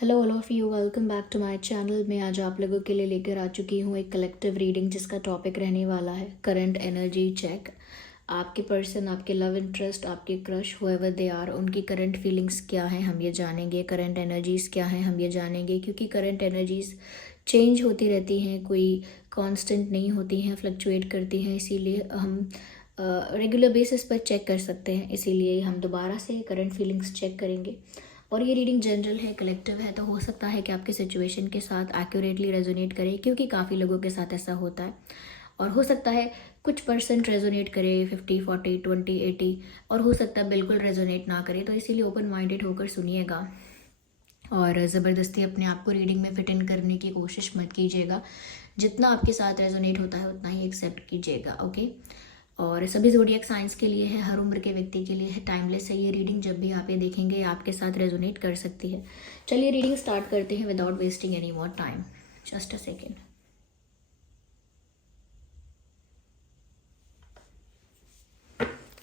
Hello all of you, welcome back to my channel. मैं आज आप लोगों के लिए लेकर आ चुकी हूँ एक कलेक्टिव रीडिंग जिसका टॉपिक रहने वाला है करंट एनर्जी चेक। आपके पर्सन, आपके लव इंटरेस्ट, आपके क्रश, हुएवर दे आर, उनकी करंट फीलिंग्स क्या हैं हम ये जानेंगे। करंट एनर्जीज़ क्या हैं हम ये जानेंगे, क्योंकि करंट एनर्जीज़ चेंज होती रहती हैं, कोई कांस्टेंट नहीं होती हैं, फ्लक्चुएट करती हैं। इसीलिए हम रेगुलर बेसिस पर चेक कर सकते हैं। इसीलिए हम दोबारा से करंट फीलिंग्स चेक करेंगे। और ये रीडिंग जनरल है, कलेक्टिव है, तो हो सकता है कि आपके सिचुएशन के साथ एक्यूरेटली रेजोनेट करे, क्योंकि काफ़ी लोगों के साथ ऐसा होता है। और हो सकता है कुछ परसेंट रेजोनेट करे, 50, 40, 20, 80, और हो सकता है बिल्कुल रेजोनेट ना करे। तो इसीलिए ओपन माइंडेड होकर सुनिएगा और ज़बरदस्ती अपने आप को रीडिंग में फिट इन करने की कोशिश मत कीजिएगा। जितना आपके साथ रेजोनेट होता है उतना ही एक्सेप्ट कीजिएगा, ओके। और सभी ज़ोडिएक साइंस के लिए है, हर उम्र के व्यक्ति के लिए है, टाइमलेस है ये रीडिंग। जब भी आप ये देखेंगे आपके साथ रेजोनेट कर सकती है। चलिए रीडिंग स्टार्ट करते हैं without wasting any more time. Just a second.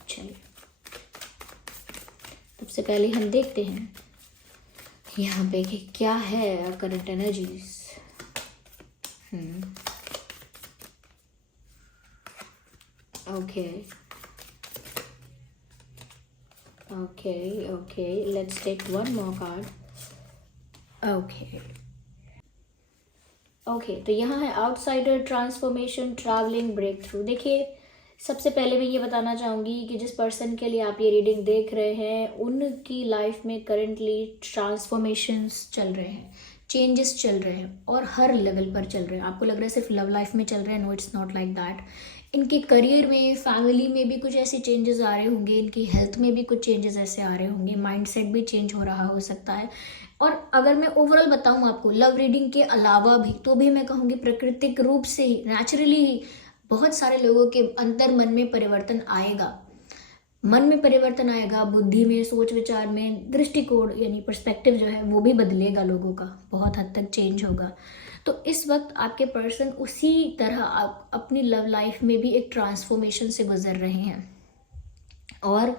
चलिए, सबसे पहले हम देखते हैं यहाँ पे कि क्या है current energies. Okay okay, let's take one more card. Okay, तो यहाँ है outsider, transformation, travelling, breakthrough. देखिए, सबसे पहले मैं ये बताना चाहूँगी कि जिस पर्सन के लिए आप ये रीडिंग देख रहे हैं उनकी लाइफ में करेंटली ट्रांसफॉर्मेशंस चल रहे हैं, चेंजेस चल रहे हैं, और हर लेवल पर चल रहे हैं। आपको लग रहा है सिर्फ लव लाइफ में चल रहे हैं, no it's not like that. इनके करियर में, फैमिली में भी कुछ ऐसे चेंजेस आ रहे होंगे, इनकी हेल्थ में भी कुछ चेंजेस ऐसे आ रहे होंगे, माइंडसेट भी चेंज हो रहा हो सकता है। और अगर मैं ओवरऑल बताऊं आपको लव रीडिंग के अलावा भी, तो भी मैं कहूँगी प्राकृतिक रूप से ही, नेचुरली ही बहुत सारे लोगों के अंतर मन में परिवर्तन आएगा। मन में परिवर्तन आएगा, बुद्धि में, सोच विचार में, दृष्टिकोण यानी पर्सपेक्टिव जो है वो भी बदलेगा, लोगों का बहुत हद तक चेंज होगा। तो इस वक्त आपके पर्सन उसी तरह आप अपनी लव लाइफ में भी एक ट्रांसफॉर्मेशन से गुजर रहे हैं, और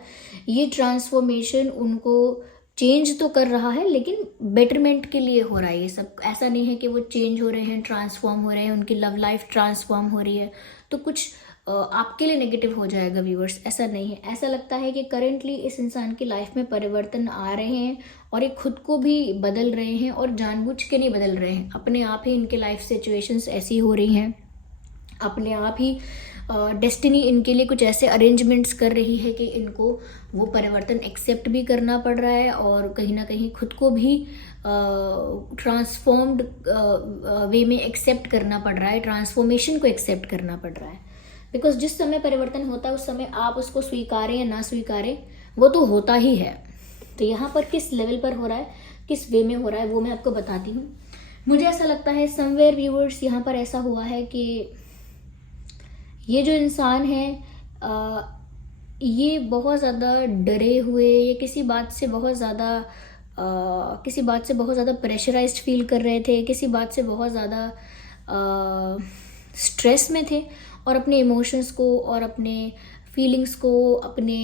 ये ट्रांसफॉर्मेशन उनको चेंज तो कर रहा है, लेकिन बेटरमेंट के लिए हो रहा है। ये सब ऐसा नहीं है कि वो चेंज हो रहे हैं, ट्रांसफॉर्म हो रहे हैं, उनकी लव लाइफ ट्रांसफॉर्म हो रही है तो कुछ आपके लिए नेगेटिव हो जाएगा व्यूअर्स, ऐसा नहीं है। ऐसा लगता है कि करेंटली इस इंसान की लाइफ में परिवर्तन आ रहे हैं, और ये खुद को भी बदल रहे हैं, और जानबूझ के नहीं बदल रहे हैं, अपने आप ही इनके लाइफ सिचुएशंस ऐसी हो रही हैं, अपने आप ही डेस्टिनी इनके लिए कुछ ऐसे अरेंजमेंट्स कर रही है कि इनको वो परिवर्तन एक्सेप्ट भी करना पड़ रहा है, और कहीं ना कहीं खुद को भी ट्रांसफॉर्म्ड वे में एक्सेप्ट करना पड़ रहा है, ट्रांसफॉर्मेशन को एक्सेप्ट करना पड़ रहा है। बिकॉज जिस समय परिवर्तन होता है उस समय आप उसको स्वीकारें या ना स्वीकारें, वो तो होता ही है। तो यहाँ पर किस लेवल पर हो रहा है, किस वे में हो रहा है, वो मैं आपको बताती हूँ। मुझे ऐसा लगता है समवेयर व्यूअर्स, यहाँ पर ऐसा हुआ है कि ये जो इंसान है ये बहुत ज़्यादा डरे हुए, ये किसी बात से बहुत ज़्यादा प्रेशराइज्ड फील कर रहे थे, किसी बात से बहुत ज़्यादा स्ट्रेस में थे, और अपने इमोशंस को और अपने फीलिंग्स को, अपने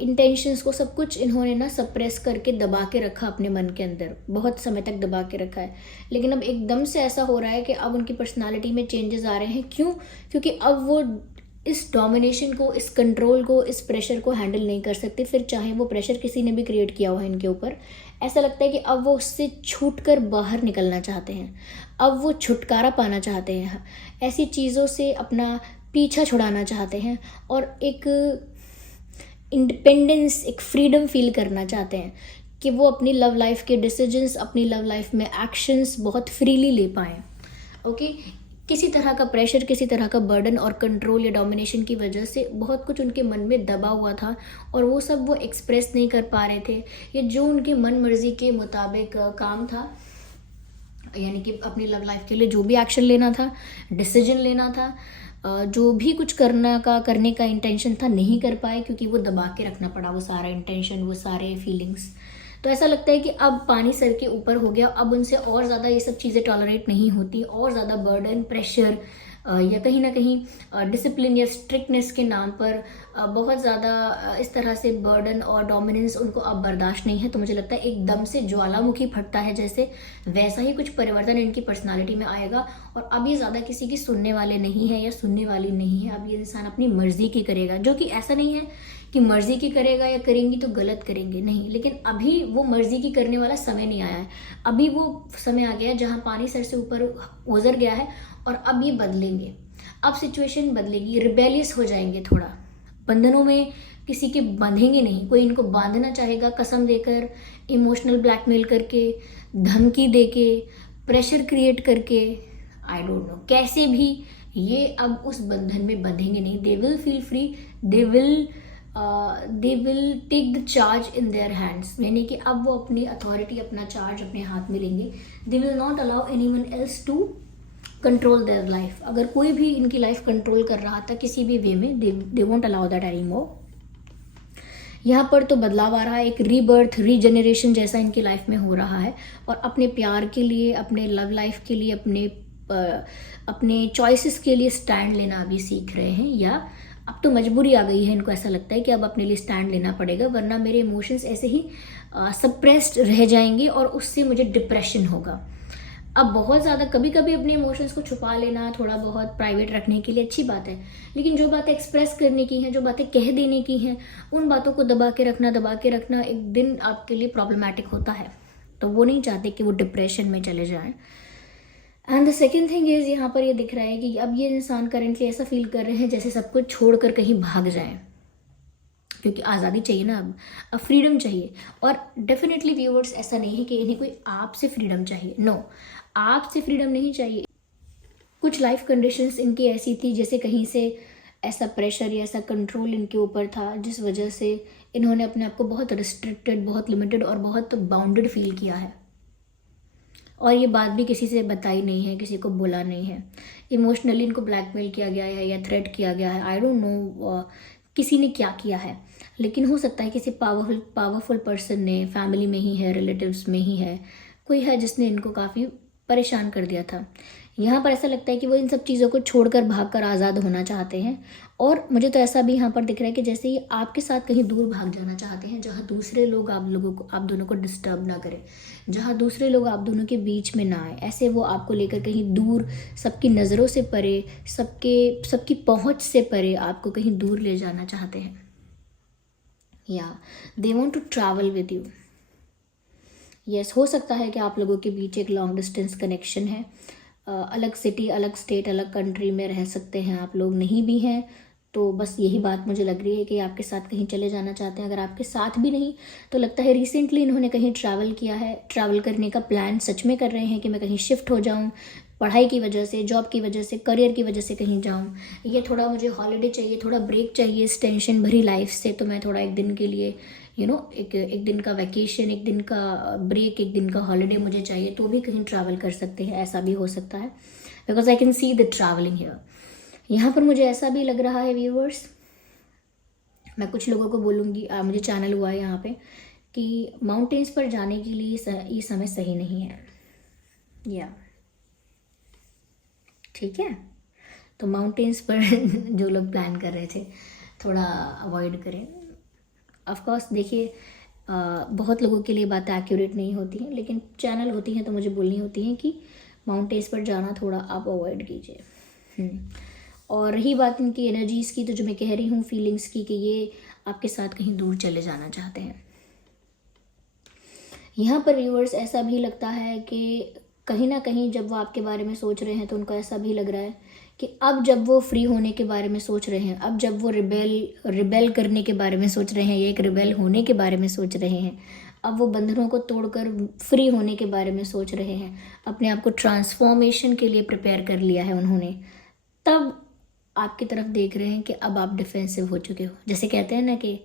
इंटेंशंस को, सब कुछ इन्होंने ना सप्रेस करके दबा के रखा अपने मन के अंदर, बहुत समय तक दबा के रखा है। लेकिन अब एकदम से ऐसा हो रहा है कि अब उनकी पर्सनालिटी में चेंजेस आ रहे हैं। क्यों? क्योंकि अब वो इस डोमिनेशन को, इस कंट्रोल को, इस प्रेशर को हैंडल नहीं कर सकते, फिर चाहे वो प्रेशर किसी ने भी क्रिएट किया हुआ है इनके ऊपर। ऐसा लगता है कि अब वो उससे छूट कर बाहर निकलना चाहते हैं, अब वो छुटकारा पाना चाहते हैं, ऐसी चीज़ों से अपना पीछा छुड़ाना चाहते हैं, और एक इंडिपेंडेंस, एक फ्रीडम फील करना चाहते हैं कि वो अपनी लव लाइफ के डिसीजंस, अपनी लव लाइफ में एक्शंस बहुत फ्रीली ले पाएँ, ओके। किसी तरह का प्रेशर, किसी तरह का बर्डन और कंट्रोल या डोमिनेशन की वजह से बहुत कुछ उनके मन में दबा हुआ था, और वो सब वो एक्सप्रेस नहीं कर पा रहे थे। ये जो उनकी मन मर्जी के मुताबिक काम था, यानी कि अपनी लव लाइफ के लिए जो भी एक्शन लेना था, डिसीजन लेना था, जो भी कुछ करने का इंटेंशन था, नहीं कर पाए, क्योंकि वो दबा के रखना पड़ा वो सारा इंटेंशन, वो सारे फीलिंग्स। तो ऐसा लगता है कि अब पानी सर के ऊपर हो गया, अब उनसे और ज़्यादा ये सब चीज़ें टॉलरेट नहीं होती, और ज़्यादा बर्डन, प्रेशर या कहीं ना कहीं डिसिप्लिन या स्ट्रिक्टनेस के नाम पर बहुत ज़्यादा इस तरह से बर्डन और डोमिनेंस उनको अब बर्दाश्त नहीं है। तो मुझे लगता है एकदम से ज्वालामुखी फटता है जैसे, वैसा ही कुछ परिवर्तन इनकी पर्सनालिटी में आएगा। और अब ये ज़्यादा किसी की सुनने वाले नहीं है या सुनने वाली नहीं है। अब ये इंसान अपनी मर्जी की करेगा, जो कि ऐसा नहीं है कि मर्जी की करेगा या करेंगी तो गलत करेंगे, नहीं, लेकिन अभी वो मर्जी की करने वाला समय नहीं आया है। अभी वो समय आ गया है जहाँ पानी सर से ऊपर उतर गया है और अब ये बदलेंगे। अब सिचुएशन बदलेगी, रिबेलियस हो जाएंगे, थोड़ा बंधनों में किसी के बंधेंगे नहीं। कोई इनको बांधना चाहेगा कसम देकर, इमोशनल ब्लैकमेल करके, धमकी देके, प्रेशर क्रिएट करके, आई डोंट नो कैसे भी ये अब उस बंधन में बंधेंगे नहीं। They will feel free, they will take the charge in their hands, यानी कि अब वो अपनी अथॉरिटी, अपना चार्ज अपने हाथ में लेंगे। They will not allow anyone else to control their life. अगर कोई भी इनकी लाइफ कंट्रोल कर रहा था किसी भी वे में, they won't allow that anymore. यहाँ पर तो बदलाव आ रहा है, एक रीबर्थ, रीजनरेशन जैसा इनकी लाइफ में हो रहा है। और अपने प्यार के लिए, अपने लव लाइफ के लिए, अपने चॉइसेस के लिए स्टैंड लेना अभी सीख रहे हैं। या अब तो मजबूरी आ गई है, इनको ऐसा लगता है कि अब अपने लिए स्टैंड लेना पड़ेगा, वरना मेरे इमोशंस ऐसे ही सप्रेस्ड रह जाएंगे और उससे मुझे डिप्रेशन होगा। अब बहुत ज़्यादा कभी कभी अपने इमोशंस को छुपा लेना, थोड़ा बहुत प्राइवेट रखने के लिए अच्छी बात है, लेकिन जो बातें एक्सप्रेस करने की हैं, जो बातें कह देने की हैं, उन बातों को दबा के रखना एक दिन आपके लिए प्रॉब्लमैटिक होता है। तो वो नहीं चाहते कि वो डिप्रेशन में चले जाएं। And the second thing is, यहाँ पर ये दिख रहा है कि अब ये इंसान करेंटली ऐसा फील कर रहे हैं जैसे सब कुछ छोड़कर कहीं भाग जाएं, क्योंकि आज़ादी चाहिए ना, अब फ्रीडम चाहिए। और डेफिनेटली व्यूअर्स, ऐसा नहीं है कि इन्हें कोई आपसे फ्रीडम चाहिए, नो, आपसे फ्रीडम नहीं चाहिए। कुछ लाइफ कंडीशंस इनकी ऐसी थी जैसे कहीं से ऐसा प्रेशर या ऐसा कंट्रोल इनके ऊपर था, जिस वजह से इन्होंने अपने आप को बहुत रिस्ट्रिक्टेड, बहुत लिमिटेड और बहुत बाउंडेड फील किया है। और ये बात भी किसी से बताई नहीं है, किसी को बोला नहीं है। इमोशनली इनको ब्लैकमेल किया गया है या थ्रेट किया गया है, आई डोंट नो किसी ने क्या किया है, लेकिन हो सकता है किसी पावरफुल पर्सन ने, फैमिली में ही है, रिलेटिव्स में ही है, कोई है जिसने इनको काफ़ी परेशान कर दिया था। यहाँ पर ऐसा लगता है कि वो इन सब चीज़ों को छोड़कर भागकर आज़ाद होना चाहते हैं। और मुझे तो ऐसा भी यहाँ पर दिख रहा है कि जैसे ही आपके साथ कहीं दूर भाग जाना चाहते हैं, जहाँ दूसरे लोग आप दोनों को डिस्टर्ब ना करें, जहाँ दूसरे लोग आप दोनों के बीच में ना आए, ऐसे वो आपको लेकर कहीं दूर, सबकी नज़रों से परे, सबकी पहुँच से परे आपको कहीं दूर ले जाना चाहते हैं। या they want to travel with you. Yes, हो सकता है कि आप लोगों के बीच एक लॉन्ग डिस्टेंस कनेक्शन है। अलग सिटी, अलग स्टेट, अलग कंट्री में रह सकते हैं आप लोग, नहीं भी हैं तो बस यही बात मुझे लग रही है कि आपके साथ कहीं चले जाना चाहते हैं। अगर आपके साथ भी नहीं तो लगता है रिसेंटली इन्होंने कहीं ट्रैवल किया है, ट्रैवल करने का प्लान सच में कर रहे हैं कि मैं कहीं शिफ्ट हो जाऊं, पढ़ाई की वजह से, जॉब की वजह से, करियर की वजह से कहीं जाऊं। ये थोड़ा मुझे हॉलीडे चाहिए, थोड़ा ब्रेक चाहिए इस टेंशन भरी लाइफ से, तो मैं थोड़ा एक दिन के लिए एक दिन का वैकेशन, एक दिन का ब्रेक, एक दिन का हॉलीडे मुझे चाहिए, तो भी कहीं ट्रैवल कर सकते हैं। ऐसा भी हो सकता है, because I can see the travelling here. यहाँ पर मुझे ऐसा भी लग रहा है व्यूअर्स, मैं कुछ लोगों को बोलूँगी, मुझे चैनल हुआ है यहाँ पे कि माउंटेन्स पर जाने के लिए ये समय सही नहीं है। या ठीक है, तो माउंटेन्स पर जो लोग प्लान कर रहे थे थोड़ा अवॉइड करें। ऑफ कोर्स देखिए, बहुत लोगों के लिए बातें एक्यूरेट नहीं होती हैं, लेकिन चैनल होती हैं तो मुझे बोलनी होती हैं कि माउंटेन्स पर जाना थोड़ा आप अवॉइड कीजिए। और रही बात इनकी एनर्जीज़ की, तो जो मैं कह रही हूँ फीलिंग्स की, कि ये आपके साथ कहीं दूर चले जाना चाहते हैं। यहाँ पर व्यूअर्स ऐसा भी लगता है कि कहीं ना कहीं जब वो आपके बारे में सोच रहे हैं तो उनको ऐसा भी लग रहा है कि अब जब वो फ्री होने के बारे में सोच रहे हैं, अब जब वो रिबेल करने के बारे में सोच रहे हैं, या एक रिबेल होने के बारे में सोच रहे हैं, अब वो बंधनों को तोड़कर फ्री होने के बारे में सोच रहे हैं, अपने आप को ट्रांसफॉर्मेशन के लिए प्रिपेयर कर लिया है उन्होंने, तब आपकी तरफ देख रहे हैं कि अब आप डिफेंसिव हो चुके हो। जैसे कहते हैं ना कि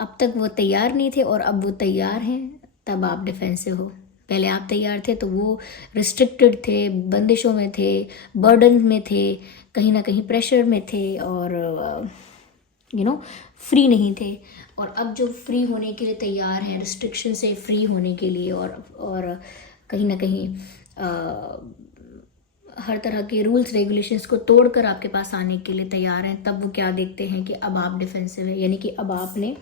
अब तक वो तैयार नहीं थे और अब वो तैयार हैं, तब आप डिफेंसिव हो। पहले आप तैयार थे तो वो रिस्ट्रिक्टेड थे, बंदिशों में थे, बर्डन में थे, कहीं ना कहीं प्रेशर में थे, और फ्री नहीं थे। और अब जो फ्री होने के लिए तैयार हैं, रिस्ट्रिक्शन से फ्री होने के लिए, और कहीं ना कहीं हर तरह के रूल्स रेगुलेशंस को तोड़कर आपके पास आने के लिए तैयार हैं, तब वो क्या देखते हैं कि अब आप डिफेंसिव है, यानी कि अब आपने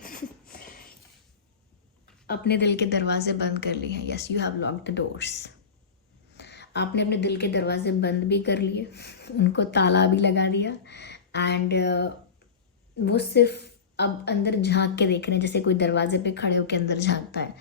अपने दिल के दरवाजे बंद कर लिए हैं। Yes, you have locked the doors. आपने अपने दिल के दरवाजे बंद भी कर लिए, उनको ताला भी लगा दिया, एंड वो सिर्फ अब अंदर झांक के देख रहे हैं, जैसे कोई दरवाजे पे खड़े होकर अंदर झांकता है।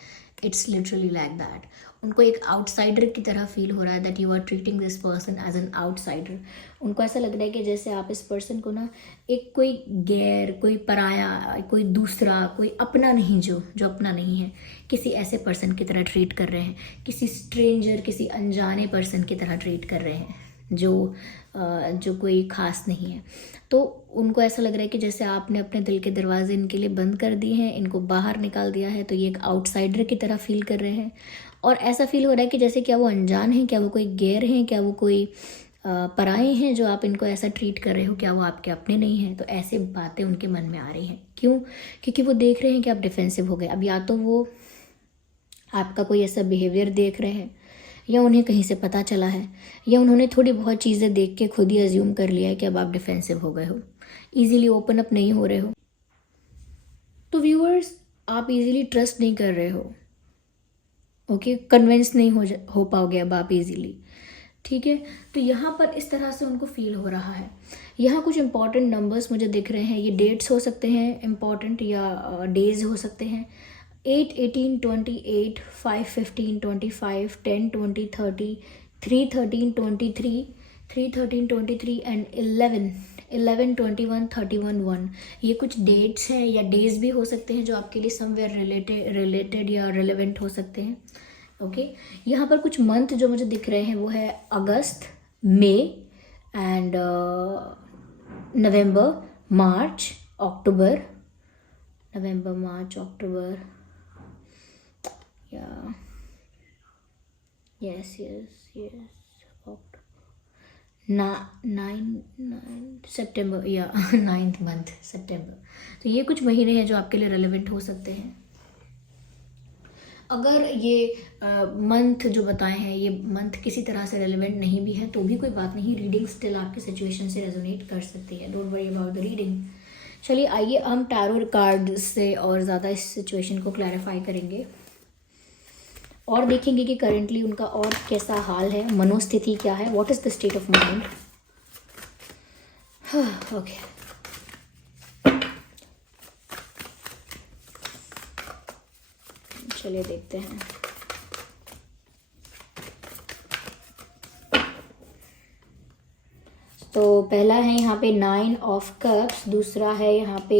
It's literally like that. उनको एक आउटसाइडर की तरह फील हो रहा है, that you are treating this person as an outsider. उनको ऐसा लग रहा है कि जैसे आप इस पर्सन को ना एक कोई गैर, कोई पराया, कोई दूसरा, कोई अपना नहीं, जो अपना नहीं है, किसी ऐसे पर्सन की तरह ट्रीट कर रहे हैं, किसी स्ट्रेंजर, किसी अनजाने पर्सन की तरह ट्रीट कर रहे हैं, जो कोई ख़ास नहीं है। तो उनको ऐसा लग रहा है कि जैसे आपने अपने दिल के दरवाजे इनके लिए बंद कर दिए हैं, इनको बाहर निकाल दिया है, तो ये एक आउटसाइडर की तरह फील कर रहे हैं। और ऐसा फील हो रहा है कि जैसे क्या वो अनजान हैं, क्या वो कोई गैर हैं, क्या वो कोई पराए हैं जो आप इनको ऐसा ट्रीट कर रहे हो, क्या वो आपके अपने नहीं हैं। तो ऐसे बातें उनके मन में आ रही हैं। क्यों? क्योंकि वो देख रहे हैं कि आप डिफेंसिव हो गए। अब या तो वो आपका कोई ऐसा बिहेवियर देख रहे हैं, या उन्हें कहीं से पता चला है, या उन्होंने थोड़ी बहुत चीज़ें देख के खुद ही अज्यूम कर लिया है कि अब आप डिफेंसिव हो गए हो, ईजिली ओपन अप नहीं हो रहे हो। तो व्यूअर्स, आप इजीली ट्रस्ट नहीं कर रहे हो, ओके, कन्विंस नहीं हो पाओगे अब आप इजीली, ठीक है। तो यहाँ पर इस तरह से उनको फील हो रहा है। यहाँ कुछ इंपॉर्टेंट नंबर्स मुझे दिख रहे हैं, ये डेट्स हो सकते हैं इंपॉर्टेंट, या डेज हो सकते हैं। 8, 18, 28, 5, 15, 25, 10, 20, 30, 3, 13, 23, 3, 13, 23 एंड 11, 21, 31, 1। ये कुछ डेट्स हैं या डेज भी हो सकते हैं जो आपके लिए समवेयर रिलेटेड या रिलेवेंट हो सकते हैं, ओके। यहाँ पर कुछ मंथ जो मुझे दिख रहे हैं वो है अगस्त, मई एंड नवंबर, मार्च, अक्टूबर, नवंबर, मार्च, अक्टूबर, या यस, नाइन सितंबर, या 9th मंथ सितंबर। तो ये कुछ महीने हैं जो आपके लिए रेलेवेंट हो सकते हैं। अगर ये मंथ जो बताए हैं, ये मंथ किसी तरह से रेलेवेंट नहीं भी है तो भी कोई बात नहीं, रीडिंग स्टिल आपके सिचुएशन से रेजोनेट कर सकती है। Don't worry about the reading. चलिए आइए हम टैरो कार्ड से और ज़्यादा इस सिचुएशन को क्लैरिफाई करेंगे और देखेंगे कि करेंटली उनका और कैसा हाल है, मनोस्थिति क्या है, what is the state of mind. Okay, चलिए देखते हैं। तो पहला है यहाँ पे 9 ऑफ कप्स, दूसरा है यहाँ पे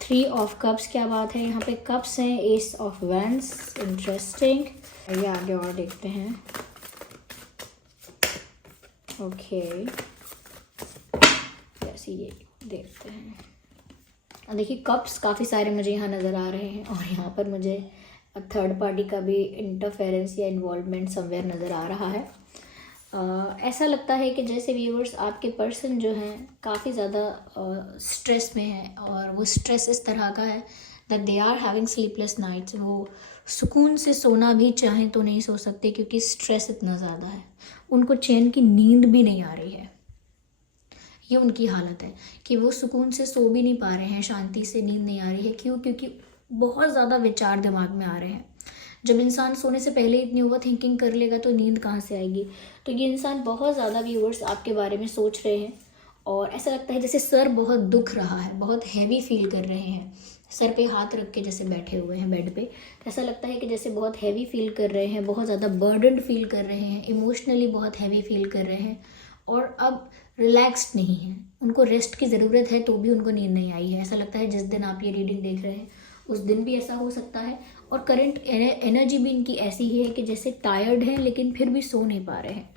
3 ऑफ कप्स। क्या बात है, यहाँ पे कप्स हैं, एस ऑफ वैंड्स, इंटरेस्टिंग। ये आगे और देखते हैं। ओके, जैसे ये देखते हैं। देखिए कप्स काफ़ी सारे मुझे यहाँ नज़र आ रहे हैं और यहाँ पर मुझे थर्ड पार्टी का भी इंटरफेरेंस या इन्वॉल्वमेंट समवेयर नज़र आ रहा है। ऐसा लगता है कि जैसे व्यूअर्स आपके पर्सन जो हैं काफ़ी ज़्यादा स्ट्रेस में हैं और वो स्ट्रेस इस तरह का है that they are having sleepless nights. वो सुकून से सोना भी चाहें तो नहीं सो सकते क्योंकि स्ट्रेस इतना ज़्यादा है, उनको चैन की नींद भी नहीं आ रही है। ये उनकी हालत है कि वो सुकून से सो भी नहीं पा रहे हैं, शांति से नींद नहीं आ रही है। क्यों? क्योंकि बहुत ज़्यादा विचार दिमाग में आ रहे हैं। जब इंसान सोने से पहले इतनी ओवर थिंकिंग कर लेगा तो नींद कहाँ से आएगी। तो ये इंसान बहुत ज़्यादा व्यूअर्स आपके बारे में सोच रहे हैं और ऐसा लगता है जैसे सर बहुत दुख रहा है, बहुत हैवी फील कर रहे हैं, सर पे हाथ रख के जैसे बैठे हुए हैं बेड पे। ऐसा लगता है कि जैसे बहुत हैवी फील कर रहे हैं, बहुत ज़्यादा बर्डन्ड फील कर रहे हैं, इमोशनली बहुत हैवी फील कर रहे हैं और अब रिलैक्स्ड नहीं है। उनको रेस्ट की ज़रूरत है तो भी उनको नींद नहीं आई है। ऐसा लगता है जिस दिन आप ये रीडिंग देख रहे हैं उस दिन भी ऐसा हो सकता है। और करंट एनर्जी भी इनकी ऐसी ही है कि जैसे टायर्ड हैं लेकिन फिर भी सो नहीं पा रहे हैं।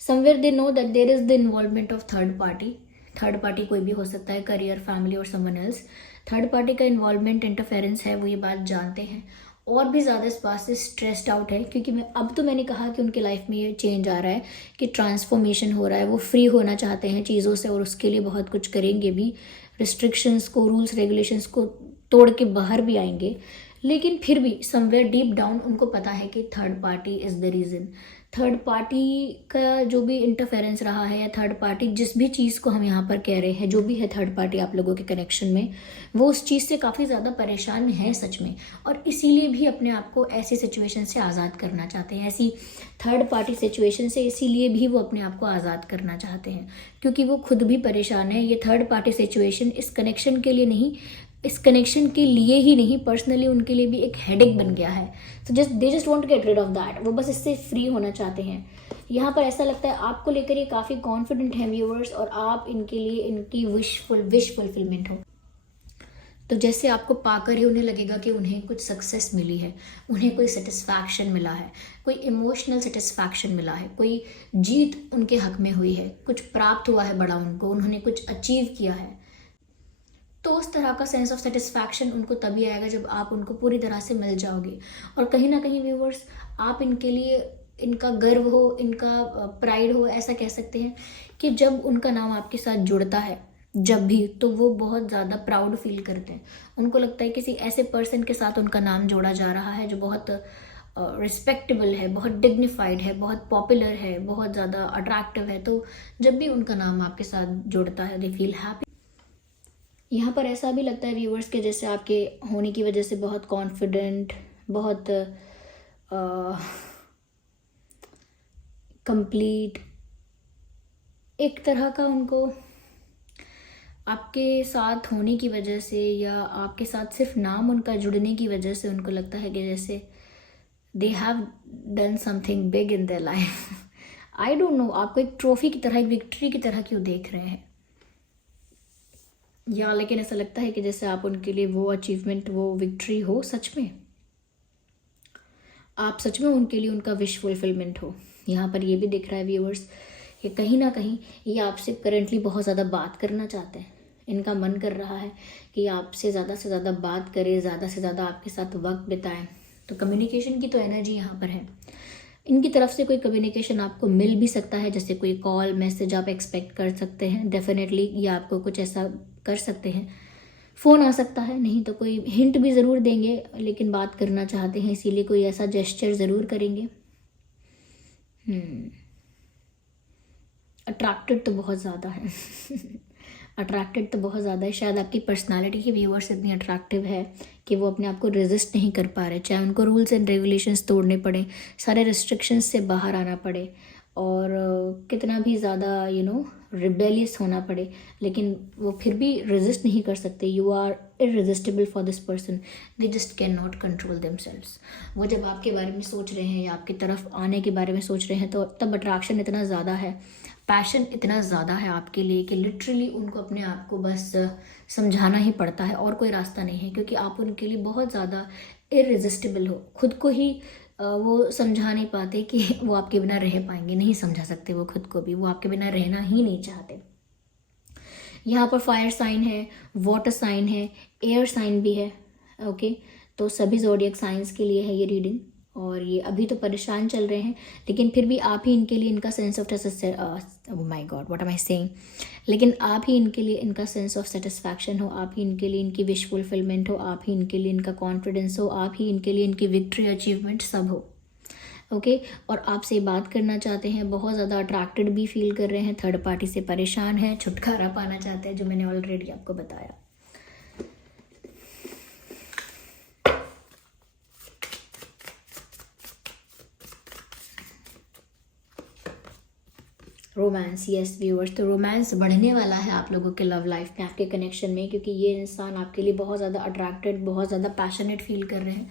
Somewhere they know that there is the involvement of third party. Third party कोई भी हो सकता है, करियर, फैमिली और समवन एल्स। थर्ड पार्टी का इन्वॉल्वमेंट, इंटरफेरेंस है, वो ये बात जानते हैं और भी ज़्यादा इस बात से स्ट्रेस्ड आउट है क्योंकि मैंने कहा कि उनके लाइफ में ये चेंज आ रहा है कि ट्रांसफॉर्मेशन हो रहा है। वो फ्री होना चाहते हैं चीज़ों से और उसके लिए बहुत कुछ करेंगे भी, रिस्ट्रिक्शंस को, रूल्स रेगुलेशंस को तोड़ के बाहर भी आएंगे। लेकिन फिर भी समवेयर डीप डाउन उनको पता है कि third party is the reason. Third party का जो भी इंटरफेरेंस रहा है या थर्ड पार्टी जिस भी चीज़ को हम यहाँ पर कह रहे हैं, जो भी है थर्ड पार्टी आप लोगों के कनेक्शन में, वो उस चीज़ से काफ़ी ज़्यादा परेशान है सच में, और इसीलिए भी अपने आप को ऐसी सिचुएशन से आज़ाद करना चाहते हैं, ऐसी थर्ड पार्टी सिचुएशन से इसीलिए भी वो अपने आप को आज़ाद करना चाहते हैं, क्योंकि वो खुद भी परेशान है। ये थर्ड पार्टी सिचुएशन इस कनेक्शन के लिए नहीं, इस कनेक्शन के लिए ही नहीं, पर्सनली उनके लिए भी एक हेडेक बन गया है। तो they just want to get rid of that, वो बस इससे फ्री होना चाहते हैं। यहाँ पर ऐसा लगता है आपको लेकर ये काफ़ी कॉन्फिडेंट हैं व्यूअर्स, और आप इनके लिए इनकी विश फुलफिलमेंट हो। तो जैसे आपको पाकर ही उन्हें लगेगा कि उन्हें कुछ सक्सेस मिली है, उन्हें कोई सेटिस्फैक्शन मिला है, कोई इमोशनल सेटिस्फैक्शन मिला है, कोई जीत उनके हक में हुई है, कुछ प्राप्त हुआ है बड़ा उनको, उन्होंने कुछ अचीव किया है। तो उस तरह का सेंस ऑफ सेटिस्फैक्शन उनको तभी आएगा जब आप उनको पूरी तरह से मिल जाओगे। और कहीं ना कहीं व्यूवर्स, आप इनके लिए इनका गर्व हो, इनका प्राइड हो, ऐसा कह सकते हैं कि जब उनका नाम आपके साथ जुड़ता है जब भी, तो वो बहुत ज़्यादा प्राउड फील करते हैं। उनको लगता है किसी ऐसे पर्सन के साथ उनका नाम जोड़ा जा रहा है जो बहुत रिस्पेक्टेबल है, बहुत डिग्निफाइड है, बहुत पॉपुलर है, बहुत ज़्यादा अट्रैक्टिव है। तो जब भी उनका नाम आपके साथ जुड़ता है, दे फील हैप्पी। यहाँ पर ऐसा भी लगता है व्यूवर्स के जैसे आपके होने की वजह से बहुत कॉन्फिडेंट, बहुत कंप्लीट, एक तरह का उनको आपके साथ होने की वजह से या आपके साथ सिर्फ नाम उनका जुड़ने की वजह से उनको लगता है कि जैसे they have done something big in their life. I don't know, आपको एक ट्रॉफी की तरह, एक विक्ट्री की तरह क्यों देख रहे हैं, या लेकिन ऐसा लगता है कि जैसे आप उनके लिए वो अचीवमेंट, वो विक्ट्री हो सच में, आप सच में उनके लिए उनका विश फुलफिलमेंट हो। यहाँ पर ये भी दिख रहा है व्यूअर्स कि कहीं ना कहीं ये आपसे करंटली बहुत ज़्यादा बात करना चाहते हैं। इनका मन कर रहा है कि आपसे ज़्यादा से ज़्यादा बात करें, ज़्यादा से ज़्यादा आपके साथ वक्त बिताएं। तो कम्युनिकेशन की तो एनर्जी यहाँ पर है। इनकी तरफ से कोई कम्युनिकेशन आपको मिल भी सकता है, जैसे कोई कॉल, मैसेज आप एक्सपेक्ट कर सकते हैं डेफिनेटली, ये आपको कुछ ऐसा कर सकते हैं। फ़ोन आ सकता है, नहीं तो कोई हिंट भी ज़रूर देंगे, लेकिन बात करना चाहते हैं इसीलिए कोई ऐसा जेस्चर ज़रूर करेंगे। अट्रैक्टेड तो बहुत ज़्यादा है अट्रैक्टेड तो बहुत ज़्यादा है। शायद आपकी पर्सनालिटी की व्यूअर्स इतनी अट्रैक्टिव है कि वो अपने आप को रेजिस्ट नहीं कर पा रहे, चाहे उनको रूल्स एंड रेगुलेशंस तोड़ने पड़े, सारे रिस्ट्रिक्शंस से बाहर आना पड़े, और कितना भी ज़्यादा रिबेलियस होना पड़े, लेकिन वो फिर भी रेजिस्ट नहीं कर सकते। You are irresistible for this person, they just can not control themselves. वो जब आपके बारे में सोच रहे हैं या आपकी तरफ आने के बारे में सोच रहे हैं, तो तब अट्रैक्शन इतना ज़्यादा है, पैशन इतना ज़्यादा है आपके लिए कि लिटरली उनको अपने आप को बस समझाना ही पड़ता है, और कोई रास्ता नहीं है, क्योंकि आप उनके लिए बहुत ज़्यादा इररेजिस्टिबल हो। खुद को ही वो समझा नहीं पाते कि वो आपके बिना रह पाएंगे, नहीं समझा सकते वो खुद को भी, वो आपके बिना रहना ही नहीं चाहते। यहाँ पर फायर साइन है, वाटर साइन है, एयर साइन भी है। ओके, तो सभी ज़ोडिएक साइंस के लिए है ये रीडिंग, और ये अभी तो परेशान चल रहे हैं, लेकिन फिर भी आप ही इनके लिए इनका sense of my God what am I saying, लेकिन आप ही इनके लिए इनका सेंस ऑफ सेटिस्फैक्शन हो, आप ही इनके लिए इनकी विश फुलफिलमेंट हो, आप ही इनके लिए इनका कॉन्फिडेंस हो, आप ही इनके लिए इनकी विक्ट्री अचीवमेंट सब हो। ओके, और आपसे बात करना चाहते हैं, बहुत ज़्यादा अट्रैक्टेड भी फील कर रहे हैं, थर्ड पार्टी से परेशान हैं, छुटकारा पाना चाहते हैं, जो मैंने ऑलरेडी आपको बताया। रोमांस, यस व्यूअर्स, तो रोमांस बढ़ने वाला है आप लोगों के लव लाइफ में, आपके कनेक्शन में, क्योंकि ये इंसान आपके लिए बहुत ज़्यादा अट्रैक्टेड, बहुत ज़्यादा पैशनेट फील कर रहे हैं।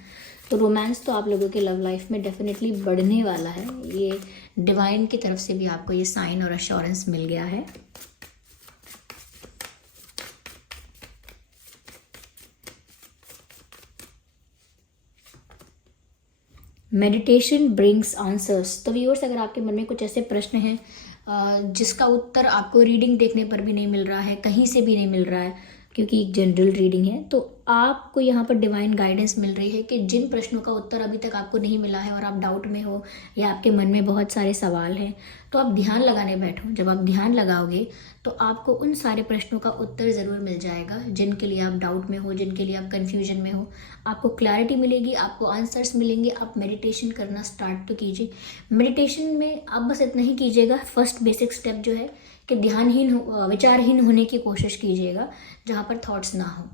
तो रोमांस तो आप लोगों के लव लाइफ में डेफिनेटली बढ़ने वाला है। ये डिवाइन की तरफ से भी आपको ये साइन और अश्योरेंस मिल गया है। Meditation brings answers. तो व्यूअर्स, अगर आपके मन में कुछ ऐसे प्रश्न हैं जिसका उत्तर आपको रीडिंग देखने पर भी नहीं मिल रहा है, कहीं से भी नहीं मिल रहा है, क्योंकि एक जनरल रीडिंग है। तो आपको यहाँ पर डिवाइन गाइडेंस मिल रही है कि जिन प्रश्नों का उत्तर अभी तक आपको नहीं मिला है और आप डाउट में हो या आपके मन में बहुत सारे सवाल हैं, तो आप ध्यान लगाने बैठो। जब आप ध्यान लगाओगे तो आपको उन सारे प्रश्नों का उत्तर ज़रूर मिल जाएगा जिनके लिए आप डाउट में हो, जिनके लिए आप कन्फ्यूजन में हो। आपको क्लैरिटी मिलेगी, आपको आंसर्स मिलेंगे। आप मेडिटेशन करना स्टार्ट तो कीजिए। मेडिटेशन में आप बस इतना ही कीजिएगा, फर्स्ट बेसिक स्टेप जो है कि ध्यानहीन विचारहीन होने की कोशिश कीजिएगा, जहाँ पर थॉट्स ना हो,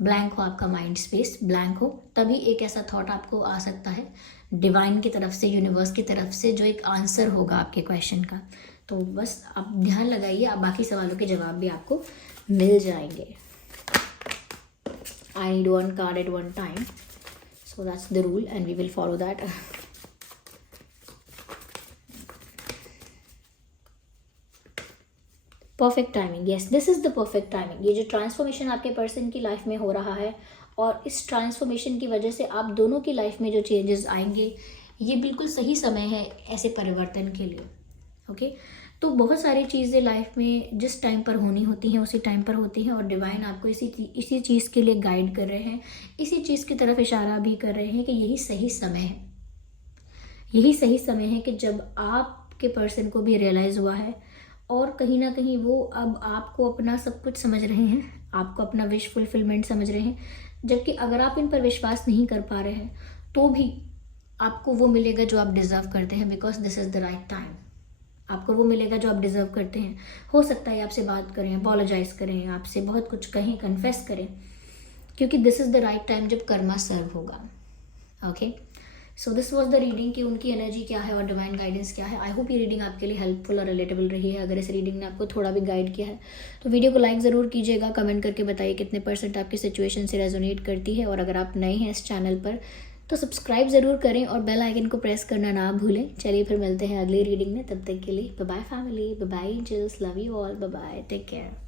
ब्लैंक हो, आपका माइंड स्पेस ब्लैंक हो। तभी एक ऐसा थॉट आपको आ सकता है डिवाइन की तरफ से, यूनिवर्स की तरफ से, जो एक आंसर होगा आपके क्वेश्चन का। तो बस आप ध्यान लगाइए, आप बाकी सवालों के जवाब भी आपको मिल जाएंगे। I need one card at one time, so that's the rule and we will follow that. Perfect timing, yes this is the perfect timing. ये जो ट्रांसफॉर्मेशन आपके पर्सन की लाइफ में हो रहा है और इस ट्रांसफॉर्मेशन की वजह से आप दोनों की लाइफ में जो चेंजेस आएंगे, ये बिल्कुल सही समय है ऐसे परिवर्तन के लिए। ओके तो बहुत सारी चीज़ें लाइफ में जिस टाइम पर होनी होती हैं उसी टाइम पर होती हैं, और डिवाइन आपको इसी चीज़ के लिए गाइड कर रहे हैं, इसी चीज़ की तरफ इशारा भी कर रहे हैं कि यही सही समय है। यही सही समय है कि जब आपके पर्सन को भी रियलाइज़ हुआ है और कहीं ना कहीं वो अब आपको अपना सब कुछ समझ रहे हैं, आपको अपना विश फुलफिलमेंट समझ रहे हैं। जबकि अगर आप इन पर विश्वास नहीं कर पा रहे हैं तो भी आपको वो मिलेगा जो आप डिज़र्व करते हैं, because this is the right time. आपको वो मिलेगा जो आप डिज़र्व करते हैं। हो सकता है आपसे बात करें, अपोलोजाइज करें, आपसे बहुत कुछ कहें, कन्फेस करें, क्योंकि this is the right time जब कर्मा सर्व होगा। Okay so this was the reading कि उनकी एनर्जी क्या है और डिवाइन गाइडेंस क्या है। आई होप ये रीडिंग आपके लिए हेल्पफुल और रिलेटेबल रही है। अगर इस रीडिंग ने आपको थोड़ा भी गाइड किया है तो वीडियो को लाइक ज़रूर कीजिएगा, कमेंट करके बताइए कितने % आपकी सिचुएशन से रेजोनेट करती है। और अगर आप नए हैं इस चैनल पर तो सब्सक्राइब ज़रूर करें और बेल आइकन को प्रेस करना ना भूलें। चलिए फिर मिलते हैं अगली रीडिंग में, तब तक के लिए bye bye family, bye bye angels, love you all, bye bye, take care.